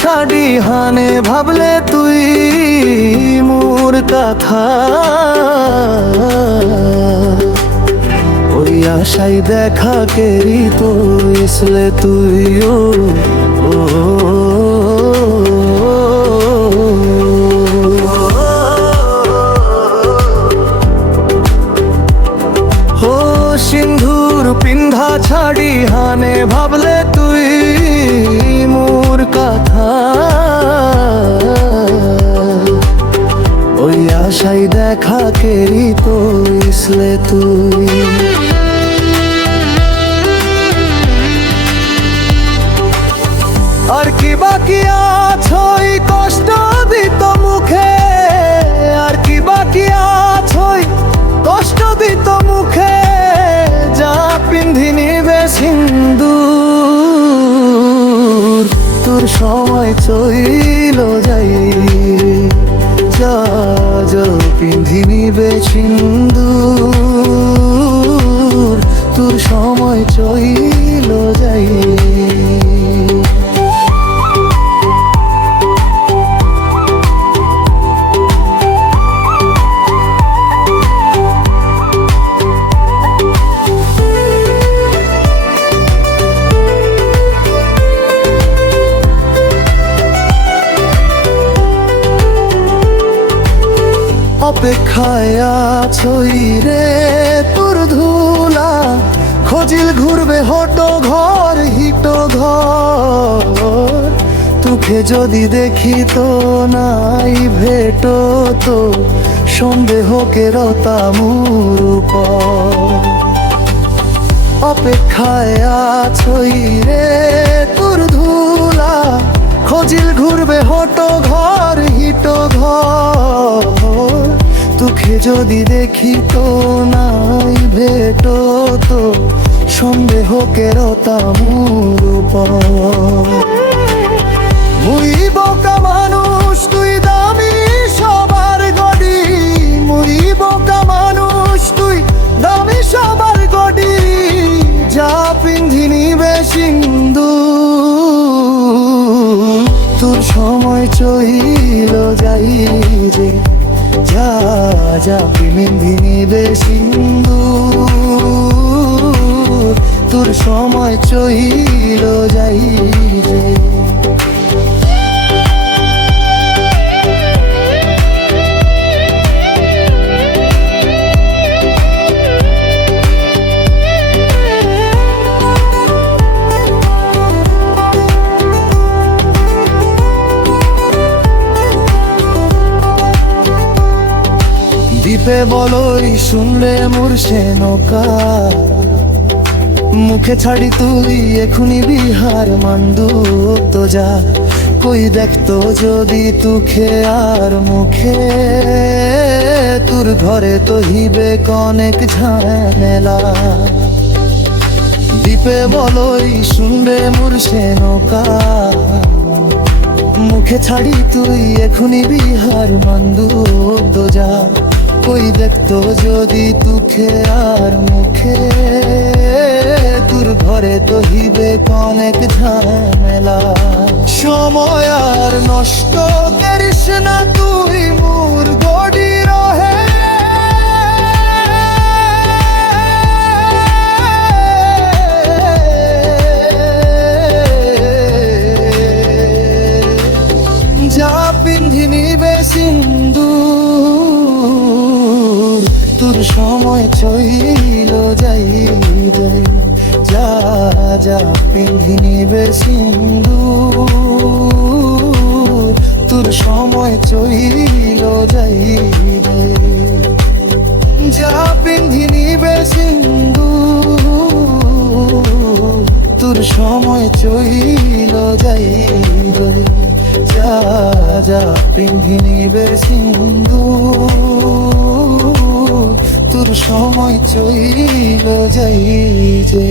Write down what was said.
ছাড়ি হানে ভাবলে তুই মোর কথা, ওই আশাই দেখা কেরি তো ইসলে তুই ও সিন্ধুর পিন্ধা ছাড়ি হানে ভাবলে তুই মোর কথা, ওই আশাই দেখা কেরি তো ইসলে তুই। আর কি বাকি আছই কষ্ট দিত মুখে, আর কি বাকি আছই কষ্ট দিত মুখে, যা পিন্ধি নিবে সিন্দুর তোর সময় চইল যাই, যা যা পিন্ধি নিবে সিন্দুর তোর সময় চইল যাই। অপেক্ষায় আছই রে তোর ধুলা, খোঁজিল ঘুরবে হটো ঘর হিটো ঘর, তোকে যদি দেখি তো নাই ভেটো তো সন্দেহকে রতা মোর উপর। অপেক্ষায় আছই রে তোর ধুলা, খোঁজিল ঘুরবে হটো ঘর হিটো ঘর, তোকে যদি দেখি তো নাই ভেটো তো সন্দেহকে রতা মোর উপর। মুই বোকা মানুষ তুই দামি সবার গডি, মুই বোকা মানুষ তুই দামি সবার গডি, যা পিন্ধি নিবে সিন্দুর তোর সময় চইল যাই যে, যা যা পিন্ধি নিবে সিন্দুর তোর সময় চইল যাই যে। দ্বীপে বলই শুনলে মোর সে নৌকা, মুখে ছাড়ি তুই এখুনি বিহার মান্ডু তো যা, কই দেখতো যদি তুখে আর মুখে, তোর ঘরে তো হিবে কনেক ঝামেলা। দ্বীপে বলই শুনলে মোর সে নৌকা, মুখে ছাড়ি তুই এখুনি বিহার মান্ডু তো যা, কই দেখতো যদি তুখে আর মুখে, তোর ঘরে তো হিবে অনেক ঝামেলা। সময় আর নষ্ট করিস না তুই মোর গডি রহে, যা পিন্ধি নিবে সিন্দুর তোর সময় চইল যাই রে, যা যা পিন্ধি নিবে সিন্দুর তোর সময় চইল যাই রে, যা পিন্ধি নিবে সিন্দুর তোর সময় চইল যাই রে, যা যা পিন্ধি নিবে সিন্দুর তোর সময় চইল যাই যে।